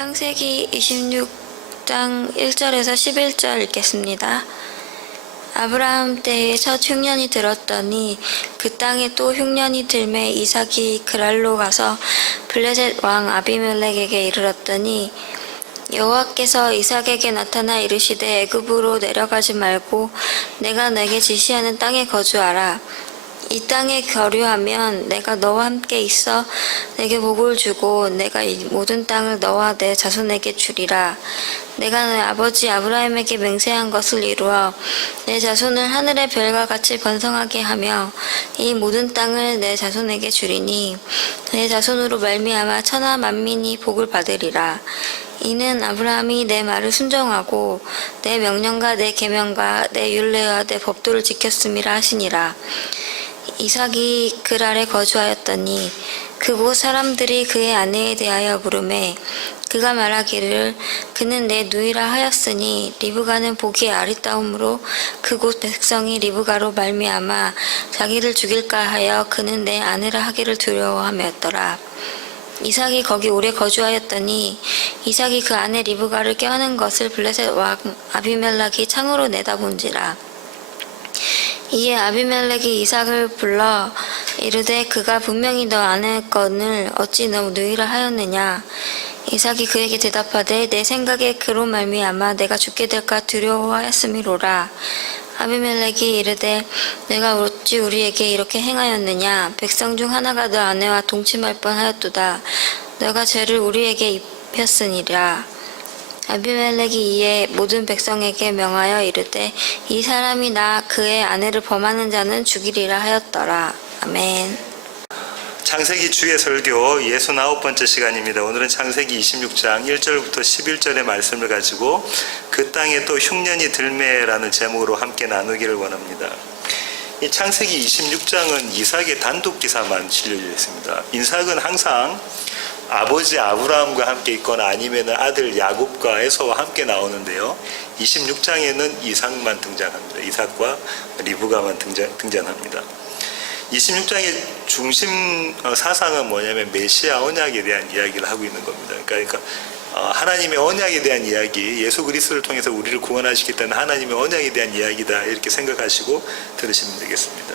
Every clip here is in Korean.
창세기 26장 1절에서 11절 읽겠습니다. 아브라함 때에 첫 흉년이 들었더니 그 땅에 또 흉년이 들매 이삭이 그랄로 가서 블레셋 왕 아비멜렉에게 이르렀더니 여호와께서 이삭에게 나타나 이르시되 애굽으로 내려가지 말고 내가 내게 지시하는 땅에 거주하라. 이 땅에 거류하면 내가 너와 함께 있어 내게 복을 주고 내가 이 모든 땅을 너와 내 자손에게 주리라. 내가 내 아버지 아브라함에게 맹세한 것을 이루어 내 자손을 하늘의 별과 같이 번성하게 하며 이 모든 땅을 내 자손에게 주리니 내 자손으로 말미암아 천하 만민이 복을 받으리라. 이는 아브라함이 내 말을 순종하고 내 명령과 내 계명과 내 율례와 내 법도를 지켰음이라 하시니라. 이삭이 그랄에 거주하였더니 그곳 사람들이 그의 아내에 대하여 물으매 그가 말하기를 그는 내 누이라 하였으니 리브가는 보기에 아리따움으로 그곳 백성이 리브가로 말미암아 자기를 죽일까 하여 그는 내 아내라 하기를 두려워하였더라. 이삭이 거기 오래 거주하였더니 이삭이 그 아내 리브가를 껴안은 것을 블레셋 왕 아비멜렉이 창으로 내다본지라. 이에 아비멜렉이 이삭을 불러 이르되 그가 분명히 너 아내건을 어찌 너 누이라 하였느냐. 이삭이 그에게 대답하되 내 생각에 그로 말미암아 내가 죽게 될까 두려워하였음이로라. 아비멜렉이 이르되 내가 어찌 우리에게 이렇게 행하였느냐. 백성 중 하나가 너 아내와 동침할 뻔하였도다. 너가 죄를 우리에게 입혔으니라. 아비멜렉이 이에 모든 백성에게 명하여 이르되 이 사람이 나 그의 아내를 범하는 자는 죽이리라 하였더라. 아멘. 창세기 주의 설교 69번째 시간입니다. 오늘은 창세기 26장 1절부터 11절의 말씀을 가지고 그 땅에 또 흉년이 들매라는 제목으로 함께 나누기를 원합니다. 이 창세기 26장은 이삭의 단독 기사만 실려져 있습니다. 이삭은 항상 아버지 아브라함과 함께 있거나 아니면 아들 야곱과 에서와 함께 나오는데요. 26장에는 이삭만 등장합니다. 이삭과 리브가만 등장합니다. 26장의 중심 사상은 뭐냐면 메시아 언약에 대한 이야기를 하고 있는 겁니다. 그러니까 하나님의 언약에 대한 이야기, 예수 그리스도를 통해서 우리를 구원하시겠다는 하나님의 언약에 대한 이야기다 이렇게 생각하시고 들으시면 되겠습니다.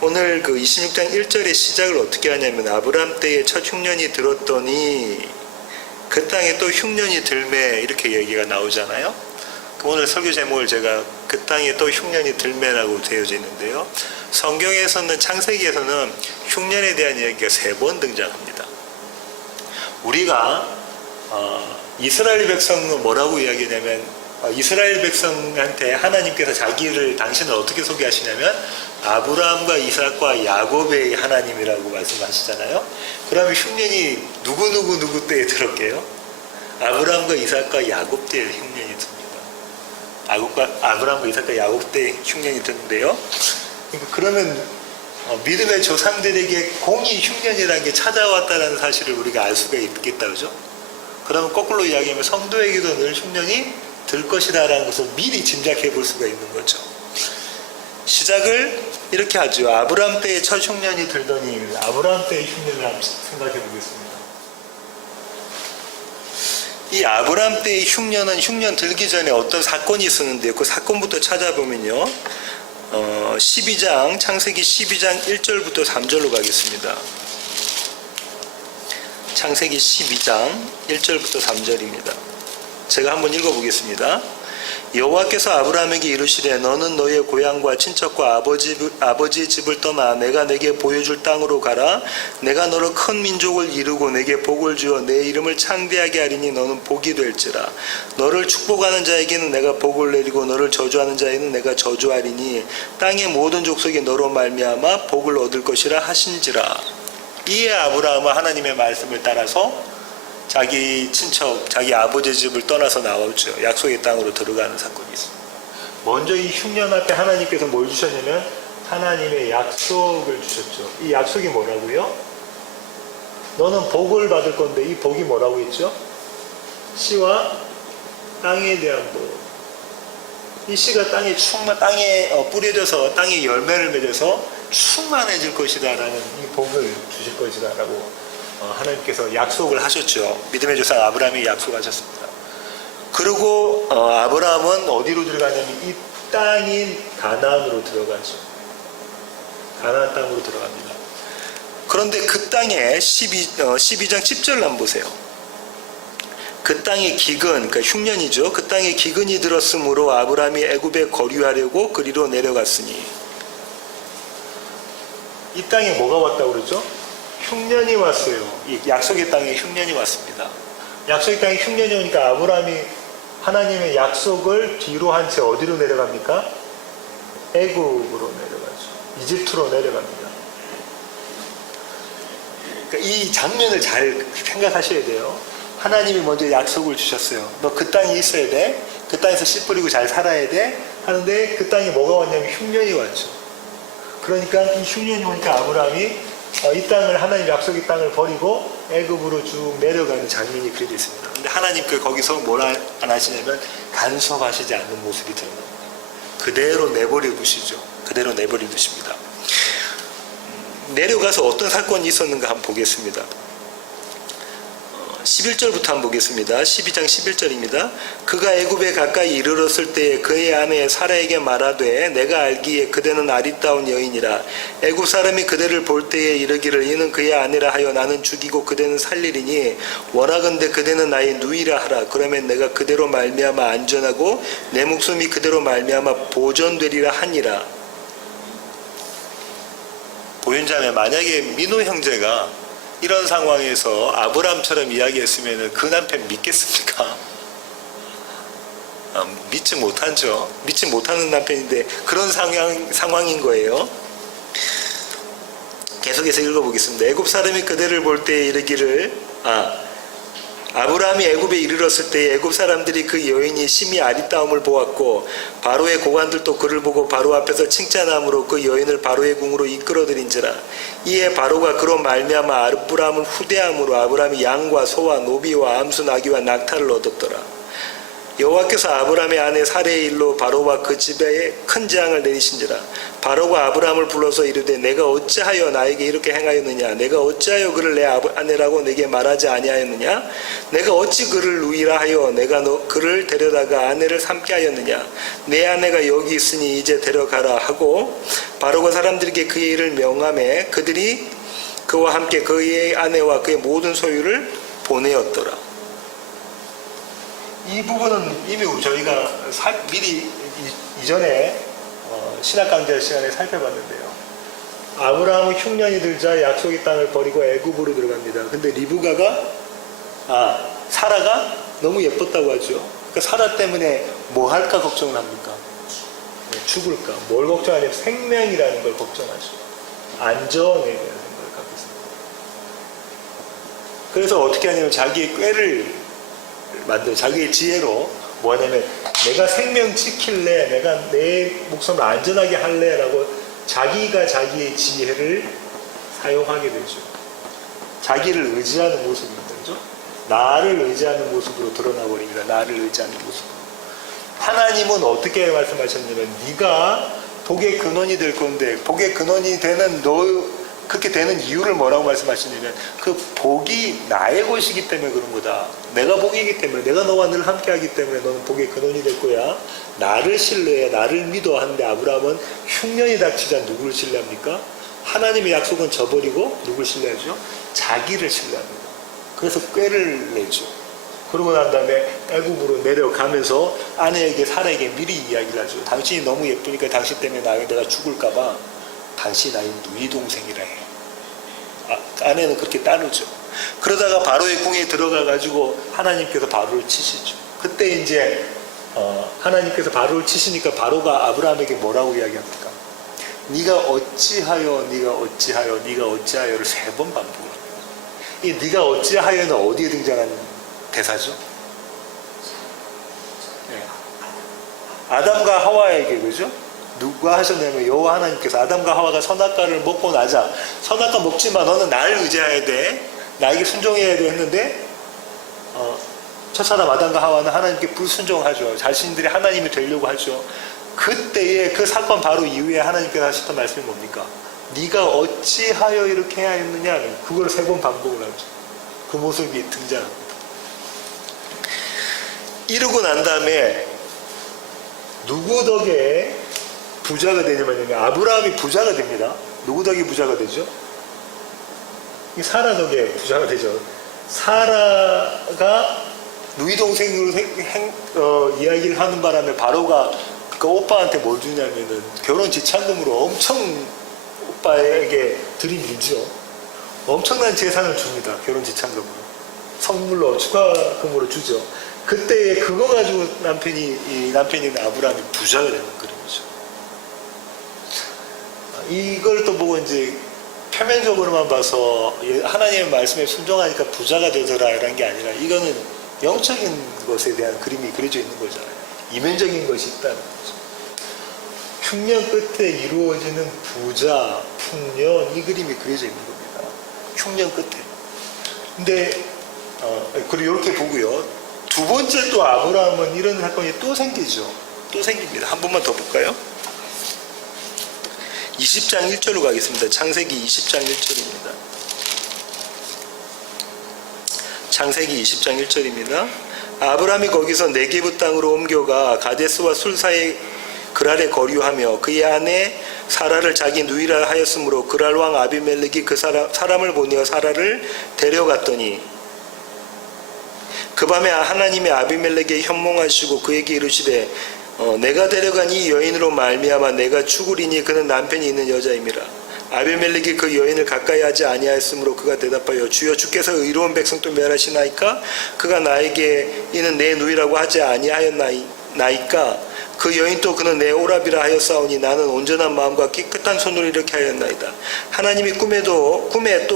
오늘 그 26장 1절의 시작을 어떻게 하냐면 아브라함 때에 첫 흉년이 들었더니 그 땅에 또 흉년이 들매 이렇게 얘기가 나오잖아요. 오늘 설교 제목을 제가 그 땅에 또 흉년이 들매라고 되어져 있는데요. 성경에서는 창세기에서는 흉년에 대한 이야기가 3번 등장합니다. 우리가 이스라엘 백성은 뭐라고 이야기하냐면 이스라엘 백성한테 하나님께서 당신을 어떻게 소개하시냐면 아브라함과 이삭과 야곱의 하나님이라고 말씀하시잖아요. 그러면 흉년이 누구 때에 들었게요? 아브라함과 이삭과 야곱 때에 흉년이 듭니다. 아브라함과 이삭과 야곱 때에 흉년이 드는데요. 그러면 믿음의 조상들에게 공의 흉년이라는 게 찾아왔다는 사실을 우리가 알 수가 있겠다, 그죠? 그러면 거꾸로 이야기하면 성도에게도 늘 흉년이 들 것이다라는 것을 미리 짐작해 볼 수가 있는 거죠. 시작을 이렇게 하죠. 아브라함 때에 첫 흉년이 들더니 아브라함 때의 흉년을 한번 생각해 보겠습니다. 이 아브라함 때의 흉년 들기 전에 어떤 사건이 있었는데요. 그 사건부터 찾아보면요. 12장 창세기 12장 1절부터 3절로 가겠습니다. 창세기 12장 1절부터 3절입니다. 제가 한번 읽어보겠습니다. 여호와께서 아브라함에게 이르시되 너는 너의 고향과 친척과 아버지의 집을 떠나 내가 내게 보여줄 땅으로 가라. 내가 너로 큰 민족을 이루고 내게 복을 주어 내 이름을 창대하게 하리니 너는 복이 될지라. 너를 축복하는 자에게는 내가 복을 내리고 너를 저주하는 자에게는 내가 저주하리니 땅의 모든 족속이 너로 말미암아 복을 얻을 것이라 하신지라. 이에 아브라함은 하나님의 말씀을 따라서 자기 친척, 자기 아버지 집을 떠나서 나오죠. 약속의 땅으로 들어가는 사건이 있습니다. 먼저 이 흉년 앞에 하나님께서 뭘 주셨냐면 하나님의 약속을 주셨죠. 이 약속이 뭐라고요? 너는 복을 받을 건데 이 복이 뭐라고 했죠? 씨와 땅에 대한 복. 이 씨가 땅에 뿌려져서 땅에 열매를 맺어서 충만해질 것이다라는 이 복을 주실 것이다라고 하나님께서 약속을 하셨죠. 믿음의 조상 아브라함이 약속하셨습니다. 그리고 아브라함은 어디로 들어가냐면 이 땅인 가나안으로 들어가죠. 가나안 땅으로 들어갑니다. 그런데 그 땅에 12장 10절 한번 보세요. 그 땅의 기근, 그러니까 흉년이죠. 그 땅에 기근이 들었으므로 아브라함이 애굽에 거류하려고 그리로 내려갔으니. 이 땅에 뭐가 왔다고 그러죠? 흉년이 왔어요. 이 약속의 땅에 흉년이 왔습니다. 약속의 땅에 흉년이 오니까 아브라함이 하나님의 약속을 뒤로 한 채 어디로 내려갑니까? 애굽으로 내려가죠. 이집트로 내려갑니다. 그러니까 이 장면을 잘 생각하셔야 돼요. 하나님이 먼저 약속을 주셨어요. 너 그 땅에 있어야 돼. 그 땅에서 씨 뿌리고 잘 살아야 돼. 하는데 그 땅에 뭐가 왔냐면 흉년이 왔죠. 그러니까 이 흉년이 오니까 아브라함이 이 땅을 하나님 약속의 땅을 버리고 애굽으로 쭉 내려가는 장면이 그려져 있습니다. 근데 하나님께 거기서 뭐라 안 하시냐면 간섭하시지 않는 모습이 드러납니다. 그대로 내버려 두시죠. 그대로 내버려 두십니다. 내려가서 어떤 사건이 있었는가 한번 보겠습니다. 11절부터 한번 보겠습니다. 12장 11절입니다. 그가 애굽에 가까이 이르렀을 때에 그의 아내 사라에게 말하되 내가 알기에 그대는 아리따운 여인이라 애굽 사람이 그대를 볼 때에 이르기를 이는 그의 아내라 하여 나는 죽이고 그대는 살리리니 원하건대 그대는 나의 누이라 하라. 그러면 내가 그대로 말미암아 안전하고 내 목숨이 그대로 말미암아 보존되리라 하니라. 보윤자매, 만약에 민호 형제가 이런 상황에서 아브라함처럼 이야기했으면 그 남편 믿겠습니까? 믿지 못하죠. 믿지 못하는 남편인데 그런 상황인 거예요. 계속해서 읽어보겠습니다. 애굽 사람이 그대를 볼 때에 이르기를 아브라함이 애굽에 이르렀을 때 애굽 사람들이 그 여인이 심히 아리따움을 보았고 바로의 고관들도 그를 보고 바로 앞에서 칭찬함으로 그 여인을 바로의 궁으로 이끌어들인지라. 이에 바로가 그로 말미암아 아브라함을 후대함으로 아브라함이 양과 소와 노비와 암수 나귀와 낙타를 얻었더라. 여호와께서 아브라함의 아내 사레의 일로 바로와 그 집에 큰 재앙을 내리신지라. 바로가 아브라함을 불러서 이르되 내가 어찌하여 나에게 이렇게 행하였느냐? 내가 어찌하여 그를 내 아내라고 내게 말하지 아니하였느냐? 내가 어찌 그를 누이라 하여 내가 그를 데려다가 아내를 삼게 하였느냐? 내 아내가 여기 있으니 이제 데려가라 하고 바로가 사람들에게 그의 일을 명하매 그들이 그와 함께 그의 아내와 그의 모든 소유를 보내었더라. 이 부분은 이미 저희가 미리 이전에 신학 강좌 시간에 살펴봤는데요. 아브라함은 흉년이 들자 약속의 땅을 버리고 애굽으로 들어갑니다. 근데 리브가가 사라가 너무 예뻤다고 하죠. 그러니까 사라 때문에 뭐 할까 걱정을 합니까? 죽을까? 뭘 걱정하냐면 생명이라는 걸 걱정하죠. 안전에 대한 생각을 갖고 있습니다. 그래서 어떻게 하냐면 자기의 꾀를 만들어 자기의 지혜로 뭐냐면 내가 생명 지킬래, 내가 내 목숨을 안전하게 할래 라고 자기가 자기의 지혜를 사용하게 되죠. 자기를 의지하는 모습입니다. 그죠? 나를 의지하는 모습으로 드러나 버립니다. 나를 의지하는 모습으로. 하나님은 어떻게 말씀하셨냐면 네가 복의 근원이 될 건데 복의 근원이 되는 그렇게 되는 이유를 뭐라고 말씀하시냐면 그 복이 나의 것이기 때문에 그런 거다. 내가 복이기 때문에 내가 너와 늘 함께 하기 때문에 너는 복의 근원이 될 거야. 나를 신뢰해, 나를 믿어 하는데 아브라함은 흉년이 닥치자 누구를 신뢰합니까? 하나님의 약속은 저버리고 누구를 신뢰하죠? 자기를 신뢰합니다. 그래서 꾀를 내죠. 그러고 난 다음에 애굽으로 내려가면서 아내에게 사라에게 미리 이야기를 하죠. 당신이 너무 예쁘니까 당신 때문에 내가 죽을까 봐 당신이 나의 누이 동생이라 해. 아내는 그렇게 따르죠. 그러다가 바로의 궁에 들어가가지고 하나님께서 바로를 치시죠. 그때 이제 하나님께서 바로를 치시니까 바로가 아브라함에게 뭐라고 이야기합니까? 네가 어찌하여, 네가 어찌하여, 네가 어찌하여를 3번 반복합니다. 이 네가 어찌하여는 어디에 등장하는 대사죠? 네. 아담과 하와에게 그죠? 누가 하셨냐면 여호와 하나님께서 아담과 하와가 선악과를 먹고 나자 선악과 먹지 마, 너는 나를 의지해야 돼, 나에게 순종해야 돼 했는데 첫사람 아담과 하와는 하나님께 불순종하죠. 자신들이 하나님이 되려고 하죠. 그때의 그 사건 바로 이후에 하나님께서 하셨던 말씀이 뭡니까? 네가 어찌하여 이렇게 하였느냐, 그걸 3번 반복을 하죠. 그 모습이 등장합니다. 이러고 난 다음에 누구 덕에 부자가 되냐면요, 아브라함이 부자가 됩니다. 누구 덕에 부자가 되죠? 이 사라 덕에 부자가 되죠. 사라가 누이 동생으로 이야기를 하는 바람에 바로가 그 오빠한테 뭘 주냐면은 결혼 지참금으로 엄청 오빠에게 들이밀죠. 엄청난 재산을 줍니다. 결혼 지참금으로. 선물로 추가금으로 주죠. 그때 그거 가지고 남편인 아브라함이 부자가 되는 그림이죠. 이걸 또 보고 이제 표면적으로만 봐서 하나님의 말씀에 순종하니까 부자가 되더라라는 게 아니라 이거는 영적인 것에 대한 그림이 그려져 있는 거잖아요. 이면적인 것이 있다는 거죠. 흉년 끝에 이루어지는 부자, 풍년, 이 그림이 그려져 있는 겁니다. 흉년 끝에. 근데 그리고 이렇게 보고요. 두 번째 또 아브라함은 이런 사건이 또 생기죠. 또 생깁니다. 한 번만 더 볼까요? 20장 1절로 가겠습니다. 창세기 20장 1절입니다. 창세기 20장 1절입니다. 아브라함이 거기서 네게브 땅으로 옮겨가 가데스와 술 사이 그랄에 거류하며 그의 아내 사라를 자기 누이라 하였으므로 그랄 왕 아비멜렉이 그 사람을 보내어 사라를 데려갔더니 그 밤에 하나님의 아비멜렉에 현몽하시고 그에게 이르시되 내가 데려간 이 여인으로 말미암아 내가 죽으리니 그는 남편이 있는 여자임이라. 아비멜렉이 그 여인을 가까이 하지 아니하였으므로 그가 대답하여 주여 주께서 의로운 백성도 멸하시나이까? 그가 나에게 이는 내 누이라고 하지 아니하였나이까? 그 여인 또 그는 내 오라비라 하였사오니 나는 온전한 마음과 깨끗한 손으로 이렇게 하였나이다. 하나님이 꿈에 또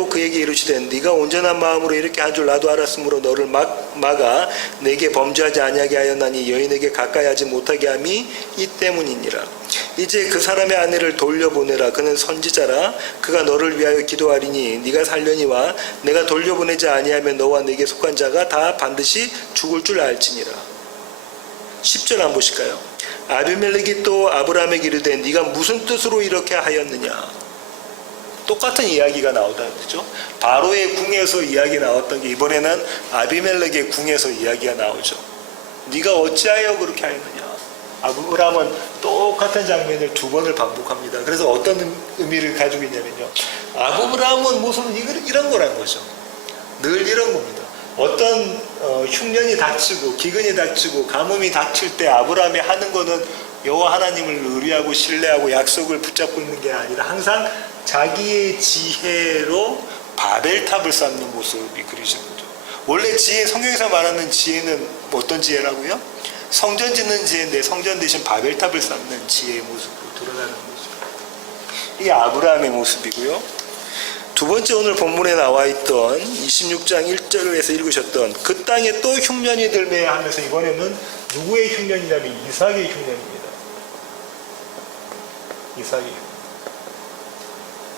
그에게 이르시되 네가 온전한 마음으로 이렇게 한 줄 나도 알았으므로 너를 막아 내게 범죄하지 아니하게 하였나니 여인에게 가까이 하지 못하게 함이 이 때문이니라. 이제 그 사람의 아내를 돌려보내라. 그는 선지자라. 그가 너를 위하여 기도하리니 네가 살려니와 내가 돌려보내지 아니하면 너와 내게 속한 자가 다 반드시 죽을 줄 알지니라. 10절 한번 보실까요? 아비멜렉이 또 아브라함에게 이르되 네가 무슨 뜻으로 이렇게 하였느냐. 똑같은 이야기가 나오다는 거죠. 바로의 궁에서 이야기 나왔던 게 이번에는 아비멜렉의 궁에서 이야기가 나오죠. 네가 어찌하여 그렇게 하였느냐. 아브라함은 똑같은 장면을 2번을 반복합니다. 그래서 어떤 의미를 가지고 있냐면요, 아브라함은 모습은 이런 거라는 거죠. 늘 이런 겁니다. 어떤 흉년이 닥치고 기근이 닥치고 가뭄이 닥칠 때 아브라함이 하는 거는 여호와 하나님을 의뢰하고 신뢰하고 약속을 붙잡고 있는 게 아니라 항상 자기의 지혜로 바벨탑을 쌓는 모습이 그려진 거죠. 원래 지혜, 성경에서 말하는 지혜는 어떤 지혜라고요? 성전 짓는 지혜인데 성전 대신 바벨탑을 쌓는 지혜의 모습으로 드러나는 거죠. 이게 아브라함의 모습이고요. 두 번째 오늘 본문에 나와 있던 26장 1절에서 읽으셨던 그 땅에 또 흉년이 들매 하면서 이번에는 누구의 흉년이냐면 이삭의 흉년입니다. 이삭의 흉년.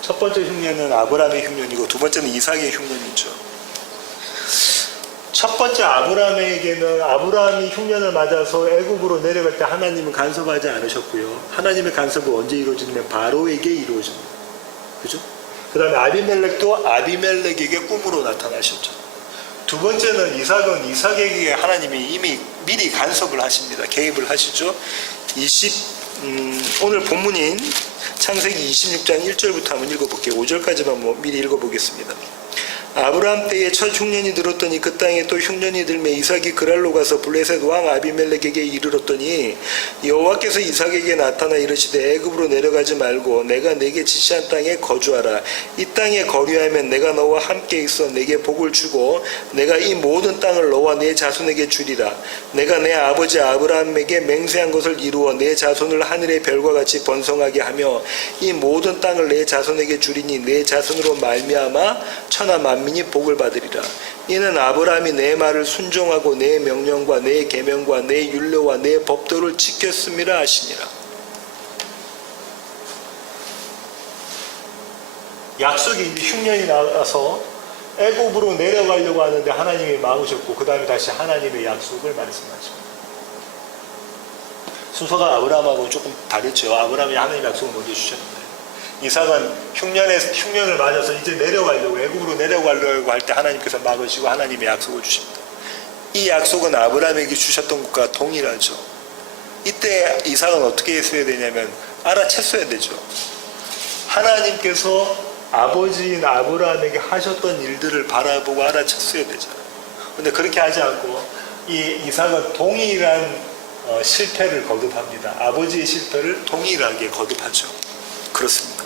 첫 번째 흉년은 아브라함의 흉년이고 두 번째는 이삭의 흉년이죠. 첫 번째 아브라함에게는 아브라함이 흉년을 맞아서 애굽으로 내려갈 때 하나님은 간섭하지 않으셨고요. 하나님의 간섭은 언제 이루어지냐면 바로에게 이루어집니다. 그죠? 그 다음에 아비멜렉도 아비멜렉에게 꿈으로 나타나셨죠. 두 번째는 이삭에게 하나님이 이미 미리 간섭을 하십니다. 개입을 하시죠. 오늘 본문인 창세기 26장 1절부터 한번 읽어볼게요. 5절까지만 미리 읽어보겠습니다. 아브라함 때에 첫 흉년이 들었더니 그 땅에 또 흉년이 들매 이삭이 그랄로 가서 블레셋 왕 아비멜렉에게 이르렀더니 여호와께서 이삭에게 나타나 이르시되 애굽으로 내려가지 말고 내가 내게 지시한 땅에 거주하라. 이 땅에 거류하면 내가 너와 함께 있어 내게 복을 주고 내가 이 모든 땅을 너와 내 자손에게 주리라. 내가 내 아버지 아브라함에게 맹세한 것을 이루어 내 자손을 하늘의 별과 같이 번성하게 하며 이 모든 땅을 내 자손에게 주리니 내 자손으로 말미암아 천하 만민이 복을 받으리라. 이는 아브라함이 내 말을 순종하고 내 명령과 내 계명과 내 율례와 내 법도를 지켰음이라 하시니라. 약속이 이제 흉년이 나서 애굽으로 내려가려고 하는데 하나님이 막으셨고 그 다음에 다시 하나님의 약속을 말씀하십니다. 순서가 아브라함하고 조금 다르죠. 아브라함이 하나님의 약속을 먼저 주셨는데 이삭은 흉년을 맞아서 이제 내려가려고, 애굽으로 내려가려고 할 때 하나님께서 막으시고 하나님의 약속을 주십니다. 이 약속은 아브라함에게 주셨던 것과 동일하죠. 이때 이삭은 어떻게 했어야 되냐면 알아챘어야 되죠. 하나님께서 아버지인 아브라함에게 하셨던 일들을 바라보고 알아챘어야 되잖아요. 근데 그렇게 하지 않고 이 이삭은 동일한 실패를 거듭합니다. 아버지의 실패를 동일하게 거듭하죠. 그렇습니다.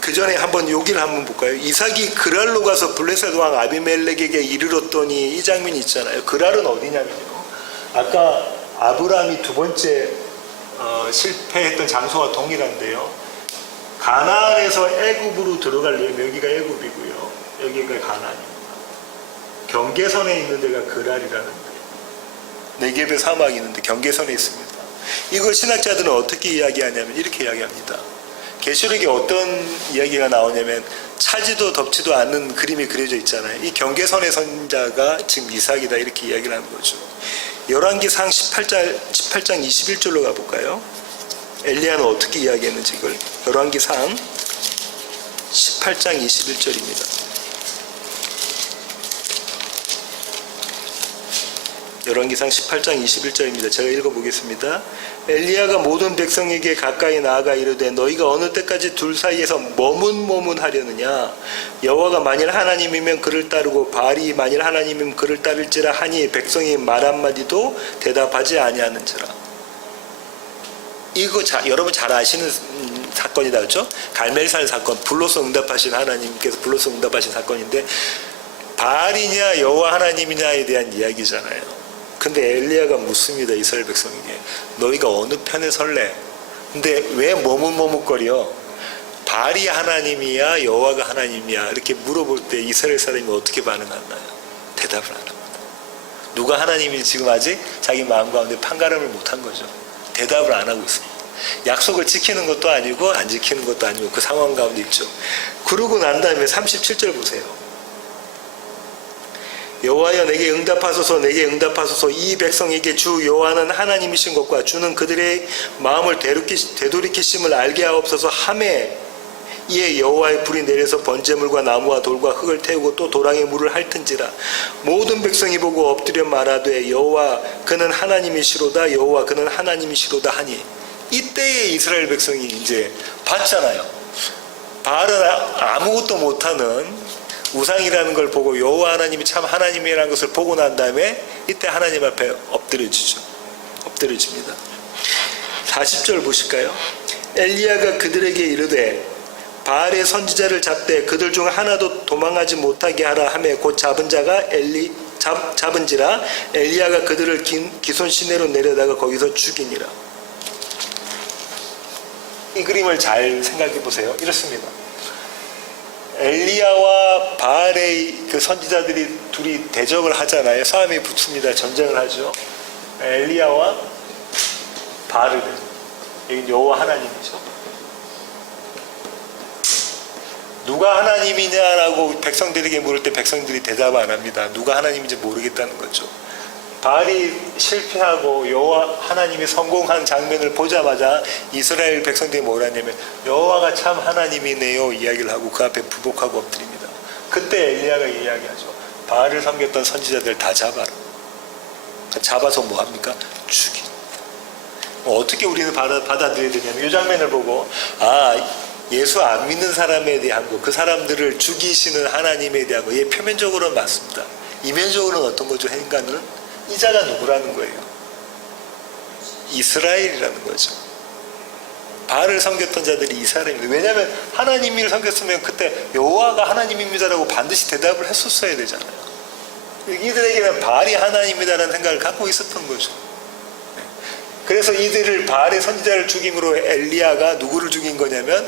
그 전에 한번 여기를 한번 볼까요? 이삭이 그랄로 가서 블레셋 왕 아비멜렉에게 이르렀더니, 이 장면이 있잖아요. 그랄은 어디냐면요, 아까 아브라함이 두 번째 실패했던 장소와 동일한데요, 가나안에서 애굽으로 들어가려면 여기가 애굽이고요, 여기가 가나안입니다. 경계선에 있는 데가 그랄이라는 데예요. 네겝의 사막이 있는데 경계선에 있습니다. 이걸 신학자들은 어떻게 이야기하냐면 이렇게 이야기합니다. 계시록에 어떤 이야기가 나오냐면 차지도 덥지도 않는 그림이 그려져 있잖아요. 이 경계선의 선자가 지금 이삭이다, 이렇게 이야기를 하는 거죠. 열왕기상 18장 21절로 가볼까요? 엘리야는 어떻게 이야기했는지 이걸. 열왕기상 18장 21절입니다. 열왕기상 18장 21절입니다. 제가 읽어보겠습니다. 엘리야가 모든 백성에게 가까이 나아가 이르되 너희가 어느 때까지 둘 사이에서 머문하려느냐. 여호와가 만일 하나님이면 그를 따르고 바알이 만일 하나님이면 그를 따를지라 하니 백성이 말 한마디도 대답하지 아니하는지라. 이거 여러분 잘 아시는 사건이다, 그렇죠? 갈멜살 사건, 불로서 응답하신 하나님께서 불로서 응답하신 사건인데, 바알이냐 여호와 하나님이냐에 대한 이야기잖아요. 근데 엘리야가 묻습니다. 이스라엘 백성에게 너희가 어느 편에 설래? 근데 왜 머뭇머뭇거려? 바알이 하나님이야 여호와가 하나님이야? 이렇게 물어볼 때 이스라엘 사람이 어떻게 반응하나요? 대답을 안 합니다. 누가 하나님인지 지금 아직 자기 마음 가운데 판가름을 못한 거죠. 대답을 안 하고 있습니다. 약속을 지키는 것도 아니고 안 지키는 것도 아니고 그 상황 가운데 있죠. 그러고 난 다음에 37절 보세요. 여호와여 내게 응답하소서, 내게 응답하소서. 이 백성에게 주 여호와는 하나님이신 것과 주는 그들의 마음을 되돌이키심을 알게 하옵소서 하매, 이에 여호와의 불이 내려서 번제물과 나무와 돌과 흙을 태우고 또 도랑에 물을 핥은지라. 모든 백성이 보고 엎드려 말하되 여호와 그는 하나님이시로다, 여호와 그는 하나님이시로다 하니. 이때에 이스라엘 백성이 이제 봤잖아요. 바알은 아무것도 못하는 우상이라는 걸 보고 여호와 하나님이 참 하나님이라는 것을 보고 난 다음에 이때 하나님 앞에 엎드려집니다. 40절 보실까요? 엘리야가 그들에게 이르되 바알의 선지자를 잡되 그들 중 하나도 도망하지 못하게 하라 하매 곧 잡은지라. 엘리야가 그들을 기손 시내로 내려다가 거기서 죽이니라. 이 그림을 잘 생각해 보세요. 이렇습니다. 엘리야와 바알의 그 선지자들이 둘이 대적을 하잖아요. 싸움이 붙습니다. 전쟁을 하죠. 엘리야와 바알을, 여기 여호와 하나님이죠. 누가 하나님이냐라고 백성들에게 물을 때 백성들이 대답 안 합니다. 누가 하나님인지 모르겠다는 거죠. 바알이 실패하고 여호와 하나님이 성공한 장면을 보자마자 이스라엘 백성들이 뭐라 했냐면 여호와가 참 하나님이네요 이야기를 하고 그 앞에 부복하고 엎드립니다. 그때 엘리야가 이야기하죠. 바알을 섬겼던 선지자들 다 잡아라. 잡아서 뭐 합니까? 죽이. 어떻게 우리는 받아들여야 되냐면 이 장면을 보고 예수 안 믿는 사람에 대한 거, 그 사람들을 죽이시는 하나님에 대한 거, 표면적으로는 맞습니다. 이면적으로는 어떤 거죠? 행간은 이 자가 누구라는 거예요? 이스라엘이라는 거죠. 바알을 섬겼던 자들이 이스라엘입니다. 왜냐하면 하나님을 섬겼으면 그때 여호와가 하나님입니다라고 반드시 대답을 했었어야 되잖아요. 이들에게는 바알이 하나님이다라는 생각을 갖고 있었던 거죠. 그래서 이들을 바알의 선지자를 죽임으로 엘리야가 누구를 죽인 거냐면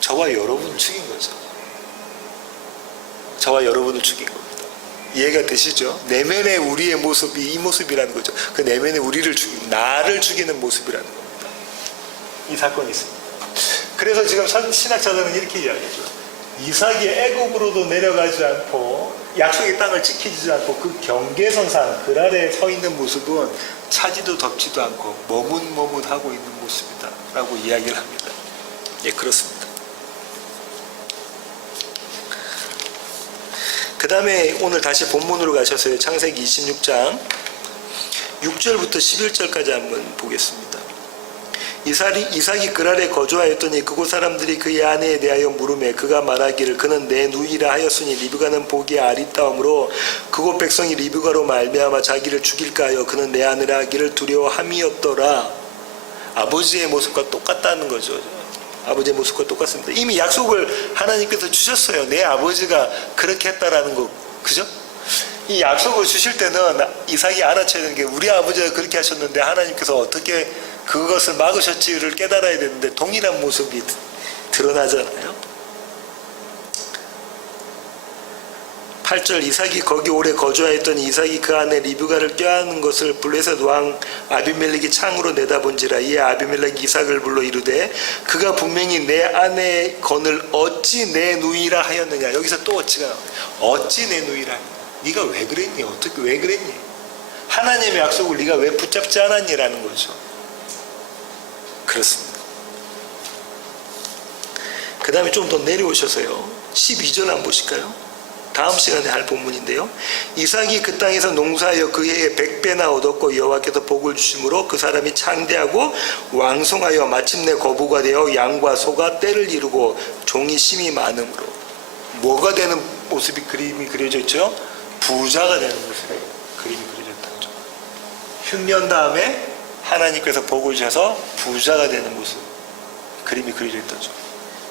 저와 여러분을 죽인 거죠. 저와 여러분을 죽인 겁니다. 이해가 되시죠? 내면의 우리의 모습이 이 모습이라는 거죠. 그 내면의 우리를 나를 죽이는 모습이라는 겁니다. 이 사건이 있습니다. 그래서 지금 신학자들은 이렇게 이야기하죠. 이삭이 애굽으로도 내려가지 않고 약속의 땅을 지키지 않고 그 경계선상 그 아래에 서 있는 모습은 차지도 덥지도 않고 머뭇머뭇하고 있는 모습이다 라고 이야기를 합니다. 예, 그렇습니다. 그 다음에 오늘 다시 본문으로 가셔서요. 창세기 26장 6절부터 11절까지 한번 보겠습니다. 이삭이 그랄에 거주하였더니 그곳 사람들이 그의 아내에 대하여 물으매 그가 말하기를 그는 내 누이라 하였으니 리브가는 보기에 아리따움으로 그곳 백성이 리브가로 말미암아 자기를 죽일까 하여 그는 내 아내라 하기를 두려워함이었더라. 아버지의 모습과 똑같다는 거죠. 아버지의 모습과 똑같습니다. 이미 약속을 하나님께서 주셨어요. 내 아버지가 그렇게 했다라는 거, 그죠? 이 약속을 주실 때는 이삭이 알아채야 되는 게 우리 아버지가 그렇게 하셨는데 하나님께서 어떻게 그것을 막으셨지를 깨달아야 되는데 동일한 모습이 드러나잖아요. 8절 이삭이 거기 오래 거주하였더니 이삭이 그 아내 리브가를 껴안은 것을 블레셋 왕 아비멜렉이 창으로 내다본지라. 이에 아비멜렉이 이삭을 불러 이르되 그가 분명히 내 아내 건을 어찌 내 누이라 하였느냐. 여기서 또 어찌가 나와요. 어찌 내 누이라 하느냐. 네가 왜 그랬니? 어떻게 왜 그랬니? 하나님의 약속을 네가 왜 붙잡지 않았니라는 거죠. 그렇습니다. 그 다음에 좀 더 내려오셔서요. 12절 한번 보실까요? 다음 시간에 할 본문인데요. 이삭이 그 땅에서 농사하여 그 해에 100배나 얻었고 여호와께서 복을 주심으로 그 사람이 창대하고 왕성하여 마침내 거부가 되어 양과 소가 떼를 이루고 종이 심이 많음으로. 뭐가 되는 모습이 그림이 그려져 있죠? 부자가 되는 모습이 그림이 그려졌다는 거죠. 흉년 다음에 하나님께서 복을 주셔서 부자가 되는 모습 그림이 그려져 있다죠.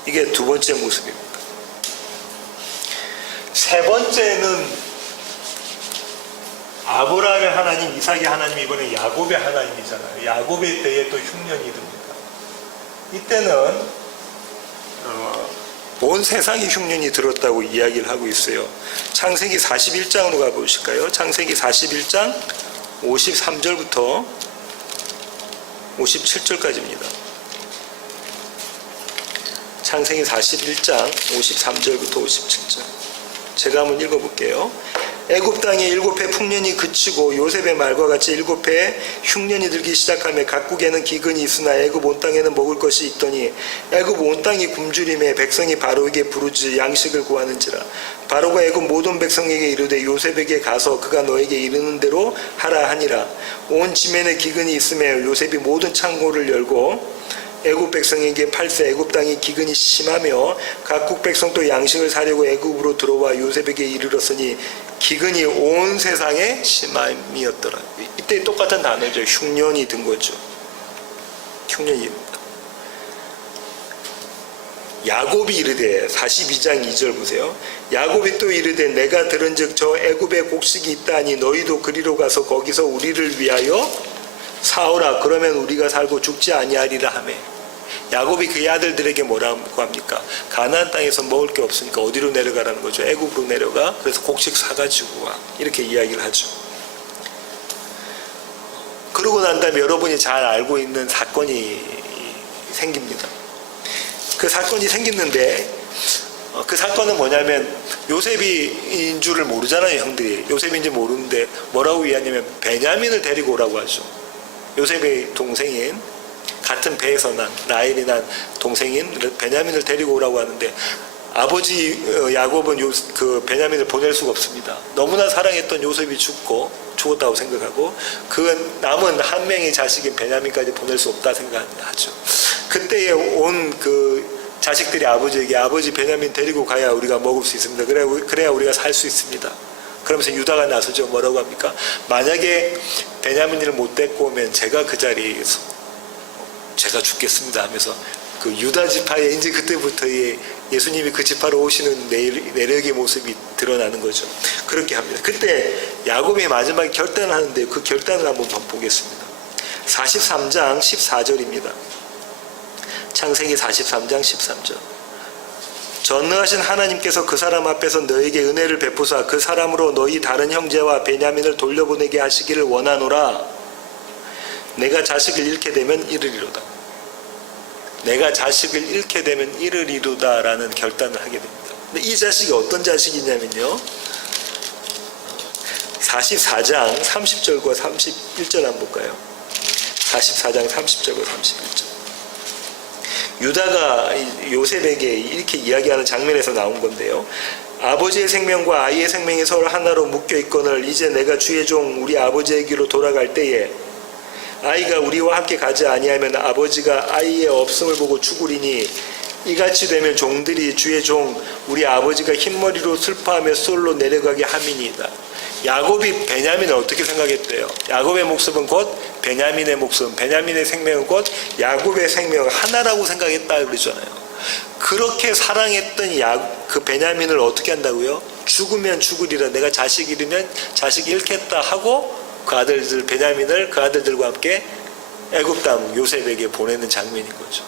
이게 두 번째 모습입니다. 세 번째는 아브라함의 하나님, 이삭의 하나님, 이번에 야곱의 하나님이잖아요. 야곱의 때에 또 흉년이 듭니다. 이때는 온 세상이 흉년이 들었다고 이야기를 하고 있어요. 창세기 41장으로 가보실까요? 창세기 41장 53절부터 57절까지입니다. 창세기 41장 53절부터 57절. 제가 한번 읽어볼게요. 애굽 땅에 7해 풍년이 그치고 요셉의 말과 같이 7해 흉년이 들기 시작하며 각국에는 기근이 있으나 애굽 온 땅에는 먹을 것이 있더니 애굽 온 땅이 굶주림에 백성이 바로에게 부르짖어 양식을 구하는지라. 바로가 애굽 모든 백성에게 이르되 요셉에게 가서 그가 너에게 이르는 대로 하라 하니라. 온 지면에 기근이 있으며 요셉이 모든 창고를 열고 애굽 백성에게 팔세. 애굽 땅이 기근이 심하며 각국 백성도 양식을 사려고 애굽으로 들어와 요셉에게 이르렀으니 기근이 온 세상에 심함이었더라. 이때 똑같은 단어죠. 흉년이 든 거죠. 흉년입니다. 야곱이 이르되 42장 2절 보세요. 야곱이 또 이르되 내가 들은즉 저 애굽에 곡식이 있다니 너희도 그리로 가서 거기서 우리를 위하여 사오라. 그러면 우리가 살고 죽지 아니하리라 하매. 야곱이 그의 아들들에게 뭐라고 합니까? 가나안 땅에서 먹을 게 없으니까 어디로 내려가라는 거죠? 애굽으로 내려가. 그래서 곡식 사가지고 와. 이렇게 이야기를 하죠. 그러고 난 다음에 여러분이 잘 알고 있는 사건이 생깁니다. 그 사건이 생겼는데 그 사건은 뭐냐면 요셉인 줄을 모르잖아요. 형들이 요셉인지 모르는데 뭐라고 이야기하냐면 베냐민을 데리고 오라고 하죠. 요셉의 동생인 같은 배에서 난 라헬이 난 동생인 베냐민을 데리고 오라고 하는데 아버지 야곱은 그 베냐민을 보낼 수가 없습니다. 너무나 사랑했던 요셉이 죽었다고 생각하고 그 남은 한 명의 자식인 베냐민까지 보낼 수 없다 생각하죠. 그때에 온 그 자식들이 아버지에게 아버지 베냐민 데리고 가야 우리가 먹을 수 있습니다. 그래야 우리가 살 수 있습니다. 그러면서 유다가 나서죠. 뭐라고 합니까? 만약에 베냐민을 못 데리고 오면 제가 그 자리에서 제가 죽겠습니다 하면서 그 유다 지파에 이제 그때부터 예수님이 그 지파로 오시는 내력의 모습이 드러나는 거죠. 그렇게 합니다. 그때 야곱이 마지막에 결단을 하는데 그 결단을 한번 보겠습니다. 43장 14절입니다. 창세기 43장 13절. 전능하신 하나님께서 그 사람 앞에서 너에게 은혜를 베푸사 그 사람으로 너희 다른 형제와 베냐민을 돌려보내게 하시기를 원하노라. 내가 자식을 잃게 되면 이르리로다. 내가 자식을 잃게 되면 이르리로다 라는 결단을 하게 됩니다. 근데 이 자식이 어떤 자식이냐면요. 44장 30절과 31절 한번 볼까요? 44장 30절과 31절. 유다가 요셉에게 이렇게 이야기하는 장면에서 나온 건데요. 아버지의 생명과 아이의 생명이 서로 하나로 묶여 있거늘 이제 내가 주의 종 우리 아버지에게로 돌아갈 때에 아이가 우리와 함께 가지 아니하면 아버지가 아이의 없음을 보고 죽으리니 이같이 되면 종들이 주의 종 우리 아버지가 흰머리로 슬퍼하며 솔로 내려가게 함이니이다. 야곱이 베냐민을 어떻게 생각했대요? 야곱의 목숨은 곧 베냐민의 목숨, 베냐민의 생명은 곧 야곱의 생명 하나라고 생각했다 그러잖아요. 그렇게 사랑했던 그 베냐민을 어떻게 한다고요? 죽으면 죽으리라, 내가 자식 잃으면 자식 잃겠다 하고 그 아들들 베냐민을 그 아들들과 함께 애굽 땅 요셉에게 보내는 장면인 거죠.